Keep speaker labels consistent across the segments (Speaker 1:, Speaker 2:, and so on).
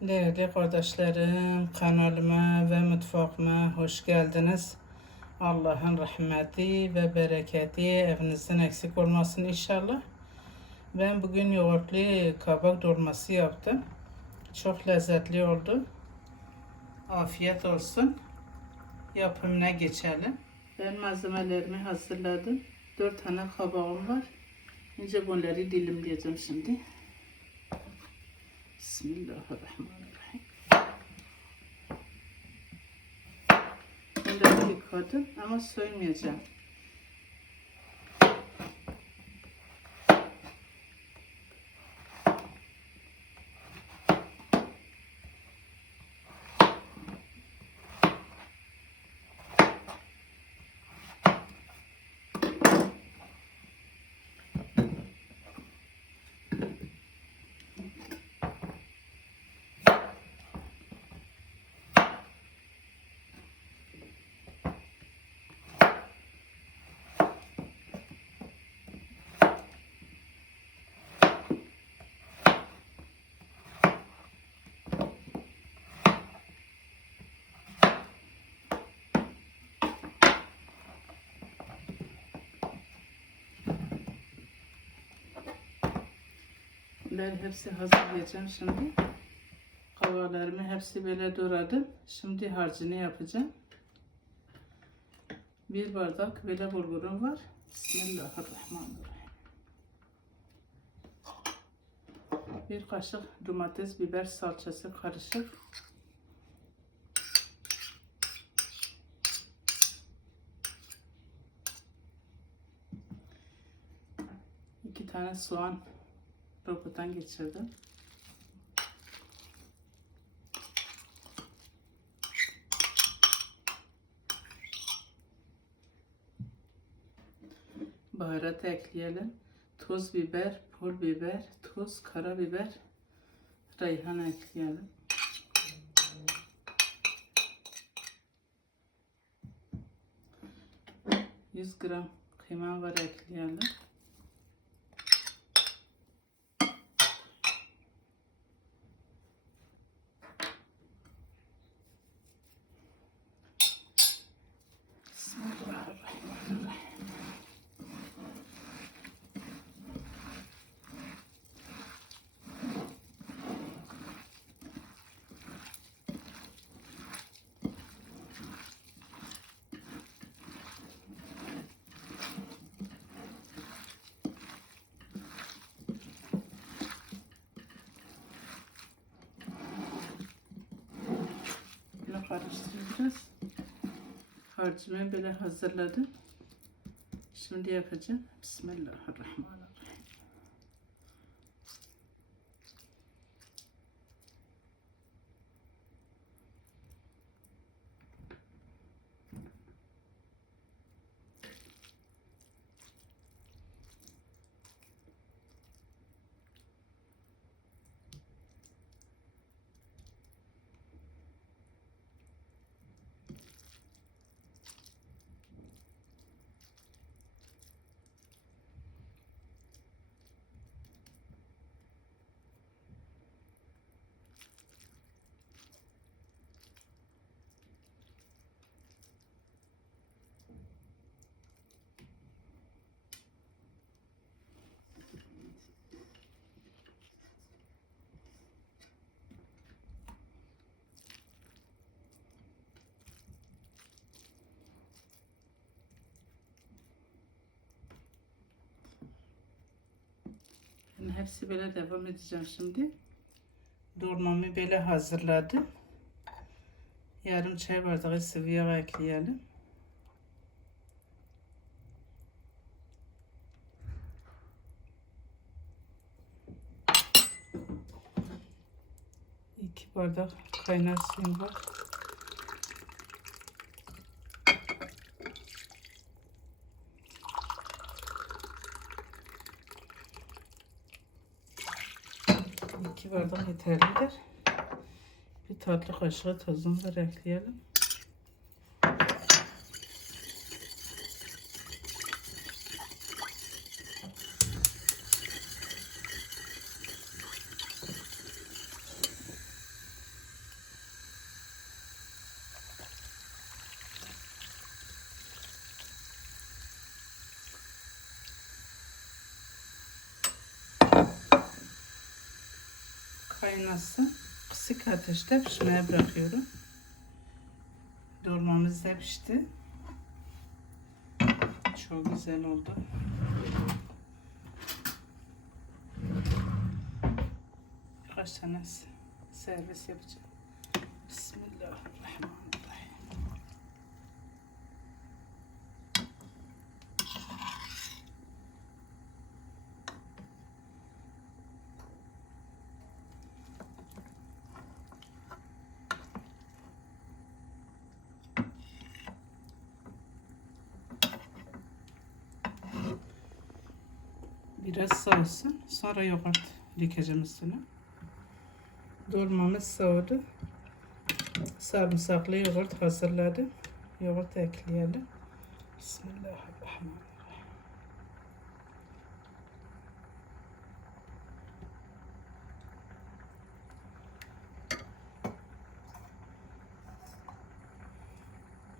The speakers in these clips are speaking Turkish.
Speaker 1: Değerli kardeşlerim, kanalıma ve mutfağıma hoş geldiniz. Allah'ın rahmeti ve bereketi evinizden eksik olmasın inşallah. Ben bugün yoğurtlu kabak dolması yaptım. Çok lezzetli oldu. Afiyet olsun. Yapımına geçelim. Ben malzemelerimi hazırladım. 4 tane kabağım var. Önce bunları dilimleyeceğim şimdi. Bismillahirrahmanirrahim. Bunları yıkadım ama soymayacağım. Ben hepsi hazırlayacağım şimdi. Kavalarımı hepsi böyle doğradım. Şimdi harcını yapacağım. Bir bardak böyle bulgurum var. Bismillahirrahmanirrahim. Bir kaşık domates, biber salçası karışık. İki tane soğan robottan geçirdim. Baharat ekleyelim. Toz biber, pul biber, tuz, karabiber, reyhan ekleyelim. Yüz gram kıyma var ekleyelim. Bismillahirrahmanirrahim. Böyle karıştıracağız. Harcımı böyle hazırladım. Şimdi yapacağım. Bismillahirrahmanirrahim. Ben hepsi böyle devam edeceğim şimdi. Dolmamı böyle hazırladım. Yarım çay bardağı sıvı yağ ekleyelim. İki bardak kaynar suyum var. İki bardak yeterlidir. Bir tatlı kaşığı tozunu da ekleyelim. Kaynasın. Kısık ateşte pişmeye bırakıyorum. Dolmamız da pişti. Çok güzel oldu. Birkaç tane servis yapacağım. Bismillahirrahmanirrahim. Biraz soğusun. Sonra yoğurt dökeceğim üstüne. Dolmamız soğudu. Sarımsaklı yoğurt hazırladım. Yoğurt ekleyelim. Bismillahirrahmanirrahim.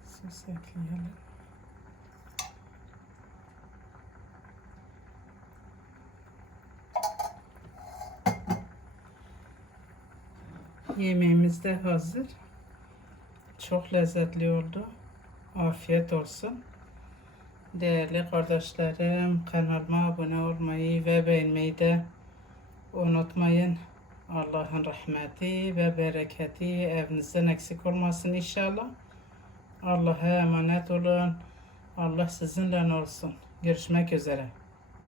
Speaker 1: Sos ekleyelim. Yemeğimiz de hazır. Çok lezzetli oldu. Afiyet olsun. Değerli kardeşlerim, kanalıma abone olmayı ve beğenmeyi de unutmayın. Allah'ın rahmeti ve bereketi evinizden eksik olmasın inşallah. Allah'a emanet olun. Allah sizinle olsun. Görüşmek üzere.